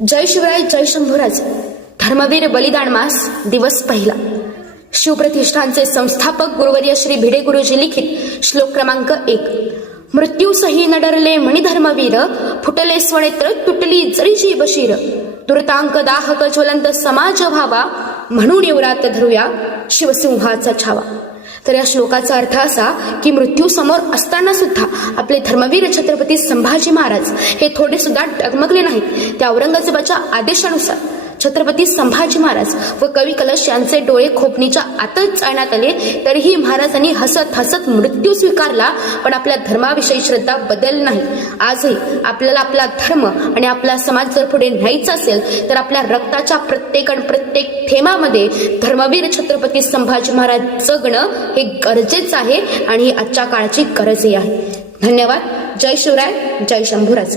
जय शिवराय, जय शंभूराज. धर्मवीर बलिदान मास दिवस पहिला. शिवप्रतिष्ठानचे संस्थापक गुरुवर्य श्री भिडे गुरुजी लिखित श्लोक क्रमांक 1. मृत्यूसही न डरले मणिधर्मवीर, फुटले स्वनेत्र तुटली जरी जीव शिर. दुर्तांक दाहक ज्वलंत समाज व्हावा, म्हणून युवरात धरूया शिवसिंहाचा छावा. तर या श्लोकाचा अर्थ असा की मृत्यू समोर असताना सुद्धा आपले धर्मवीर छत्रपती संभाजी महाराज हे थोडे सुद्धा डगमगले नाहीत. त्या औरंगजेबाच्या आदेशानुसार छत्रपती संभाजी महाराज व कवी कलश यांचे डोळे खोपणीच्या आतच जाळण्यात आले, तरीही महाराजांनी हसत हसत मृत्यू स्वीकारला, पण आपल्या धर्माविषयी श्रद्धा बदलली नाही. आजही आपल्याला आपला धर्म आणि आपला समाज जर पुढे न्यायचा असेल तर आपल्या रक्ताच्या प्रत्येक थेंबामध्ये धर्मवीर छत्रपती संभाजी महाराज जगणं हे गरजेचं आहे आणि आजच्या काळाची गरजही आहे. धन्यवाद. जय शिवराय, जय शंभूराज.